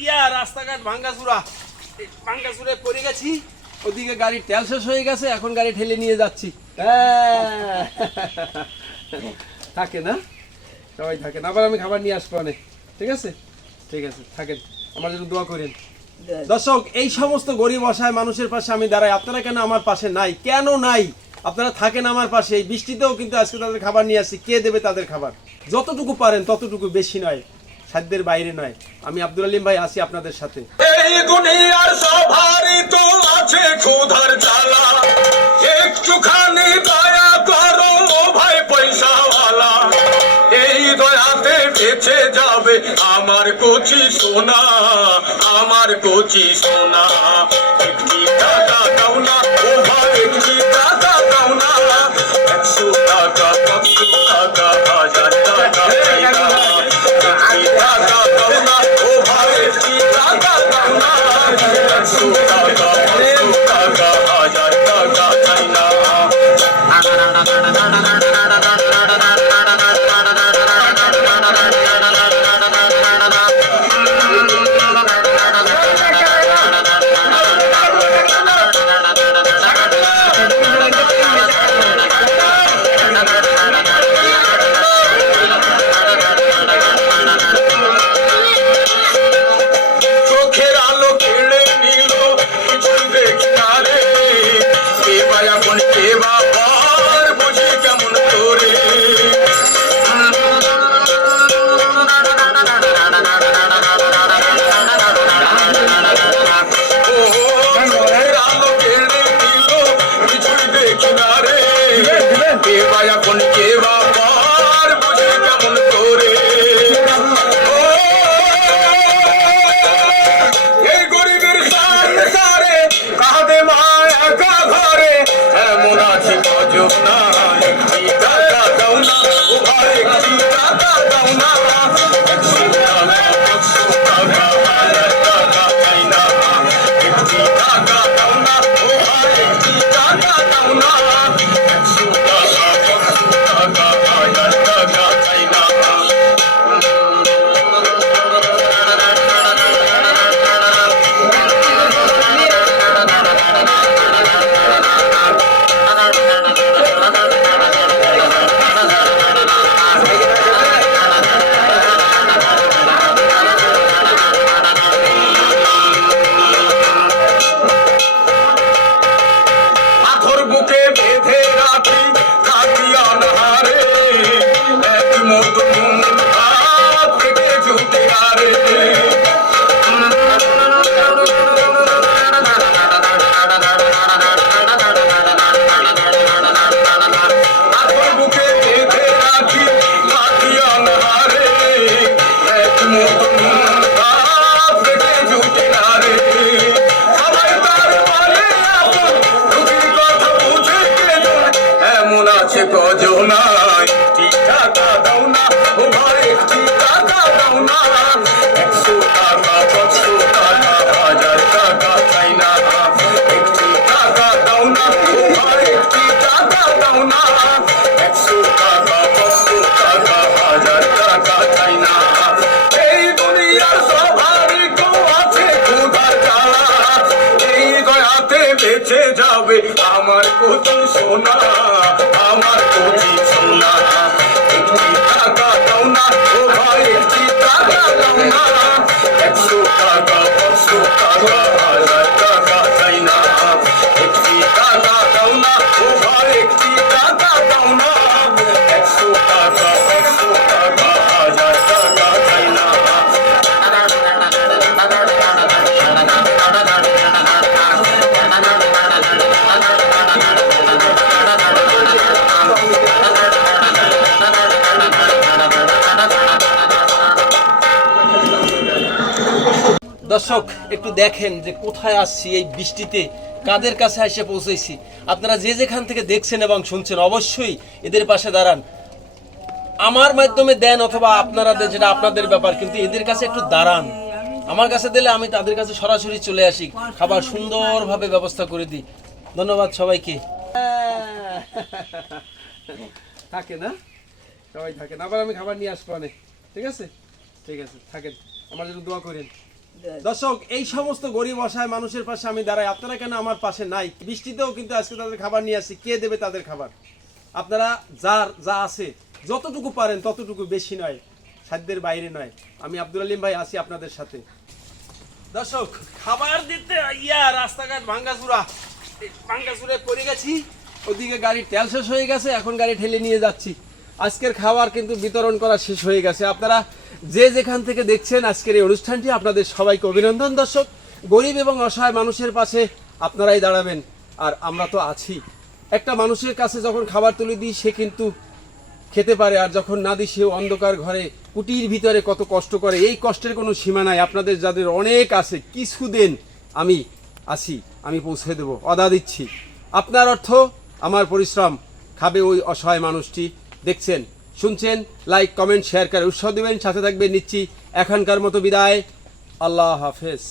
ইয়া রাস্তাঘাট ভাঙ্গাচুরে পড়ে গেছি। ওদিকে গাড়ির তেল শেষ হয়ে গেছে, এখন গাড়ি ঠেলে নিয়ে যাচ্ছি। থাকে না, সবাই থাকেন। আবার আমি খাবার নিয়ে আসবো অনেক। ঠিক আছে, ঠিক আছে, থাকেন, আমার জন্য দোয়া করেন। দর্শক, এই সমস্ত গরিব অসহায় মানুষের পাশে আমি দাঁড়াই। আপনারা কেন আমার পাশে নাই? কেন নাই? আপনারা থাকেন আমার পাশে। এই বৃষ্টিতেও কিন্তু আজকে তাদের খাবার নিয়ে আসছি। কে দেবে তাদের খাবার? যতটুকু পারেন ততটুকু, বেশি নয়, সাধ্যের বাইরে নয়। আমি আব্দুল আলিম ভাই আছি আপনাদের সাথে। এই দুনিয়ার সবারই তো আছে ক্ষুধার জ্বালা, একটুখানি দয়া করো ও ভাই পয়সাওয়ালা। এই দয়াতে বেঁচে যাবে আমার কচি সোনা, আমার কচি সোনা। একটি টাকা দাও না ও ভাই, একটি টাকা দাও না। 100 টাকা, 500 টাকা, 1000 টাকা, একটি টাকা দাও না ও ভাই, একটি টাকা দাও না। 100 টাকা, 500 টাকা, 1000 টাকা চাই না। চোখের আলো কেড়ে নিল, কিছুই দেখি না রে। কে বা এখন, কে বা পর, বুঝি কেমন করে। চোখের আলো কেড়ে নিল, কিছুই দেখি না রে। কে বা এখন, কে বা পর, বুঝি কেমন করে। এই গরিবের সংসারে কাঁদে মা একা ঘরে, এমন আছে কজন না। একটি টাকা দাও না ও ভাই, একটি টাকা দাও না। 100 টাকা, 500 টাকা, 1000 টাকা চাই না। একটি টাকা দাও না ও ভাই, একটি টাকা দাও না। 100 টাকা, 500 টাকা, 1000 টাকা চাই না। পাথর বুকে বেঁধে রাখি, থাকি অনাহারে। এক মতো হাত থেকে জুটে আরে। পাথর বুকে বেঁধে রাখি, থাকি অনাহারে। এক মতো হাত থেকে জুটে আরে। সবাই তার বলে আপন, রুগীর কথা বুঝে কেজন, এমন আছে কজন। একটি টাকা দাও না ও ভাই, একটি টাকা দাও না। 100 টাকা, 500 টাকা, 1000 টাকা চাই না। একটি টাকা দাও না ও ভাই, একটি টাকা দাও না। 100 টাকা, 500 টাকা, 1000 টাকা চাই না। এই দুনিয়ার সবারই তো আছে ক্ষুধার জ্বালা, এই দয়াতে বেঁচে যাবে আমার কচি সোনা, আমার কচি সোনা। একটি টাকা দাও না ও ভাই, একটি টাকা দাও না। 100 টাকা, 500 টাকা, 1000 টাকা চাই না। একটি টাকা দাও না ও ভাই, একটি টাকা দাও না। 100 টাকা, 500 টাকা, 1000 টাকা চাই না। দর্শক, একটু দেখেন যে কোথায় আসছি। এই বৃষ্টিতে কাদের কাছে এসে পৌঁছেছি। আপনারা যে যেখান থেকে দেখছেন এবং শুনছেন, অবশ্যই এদের পাশে দাঁড়ান। আমার মাধ্যমে দেন অথবা আপনারা দেন, যেটা আপনাদের ব্যাপার, কিন্তু এদের কাছে একটু দাঁড়ান। আমার কাছে দিলে আমি তাদের কাছে সরাসরি চলে আসি, খাবার সুন্দরভাবে ব্যবস্থা করে দিই। ধন্যবাদ সবাইকে। থাকে না, সবাই থাকেন। আবার আমি খাবার নিয়ে আসবো অনেক। ঠিক আছে, ঠিক আছে, থাকেন, আমার জন্য দোয়া করেন। দর্শক, এই সমস্ত গরিব অসহায় মানুষের পাশে আমি দাঁড়াই, আপনারা কেন আমার পাশে নাই? বৃষ্টিতেও কিন্তু আজকে তাদের খাবার নিয়ে আসছি। কে দেবে তাদের খাবার? আপনারা যা আছে যতটুকু পারেন ততটুকু, বেশি নয়, সাধ্যের বাইরে নয়। আমি আব্দুল আলিম ভাই আছি আপনাদের সাথে। দর্শক, খাবার দিতে রাস্তাঘাট ভাঙ্গাচুরে পড়ে গেছি। ওদিকে গাড়ির তেল শেষ হয়ে গেছে, এখন গাড়ি ঠেলে নিয়ে যাচ্ছি। আজকের খাবার কিন্তু বিতরণ করা শেষ হয়ে গেছে। আপনারা যে যেখান থেকে দেখছেন আজকের এই অনুষ্ঠানটি, আপনাদের সবাইকে অভিনন্দন। দর্শক, গরিব এবং অসহায় মানুষের পাশে আপনারাই দাঁড়াবেন, আর আমরা তো আছি। একটা মানুষের কাছে যখন খাবার তুলে দিই, সে কিন্তু খেতে পারে, আর যখন না দিই সেও অন্ধকার ঘরে কুটির ভিতরে কত কষ্ট করে। এই কষ্টের কোনো সীমা নাই। আপনাদের যাদের অনেক আছে, কিছু দেন, আমি আছি, আমি পৌঁছে দেবো, অদা দিচ্ছি। আপনার অর্থ আমার পরিশ্রম, খাবে ওই অসহায় মানুষটি। দেখছেন, শুনছেন, লাইক কমেন্ট শেয়ার করে উৎসাহ দেবেন, সাথে থাকবেন। নিচ্ছি এখনকার মতো বিদায়। আল্লাহ হাফেজ।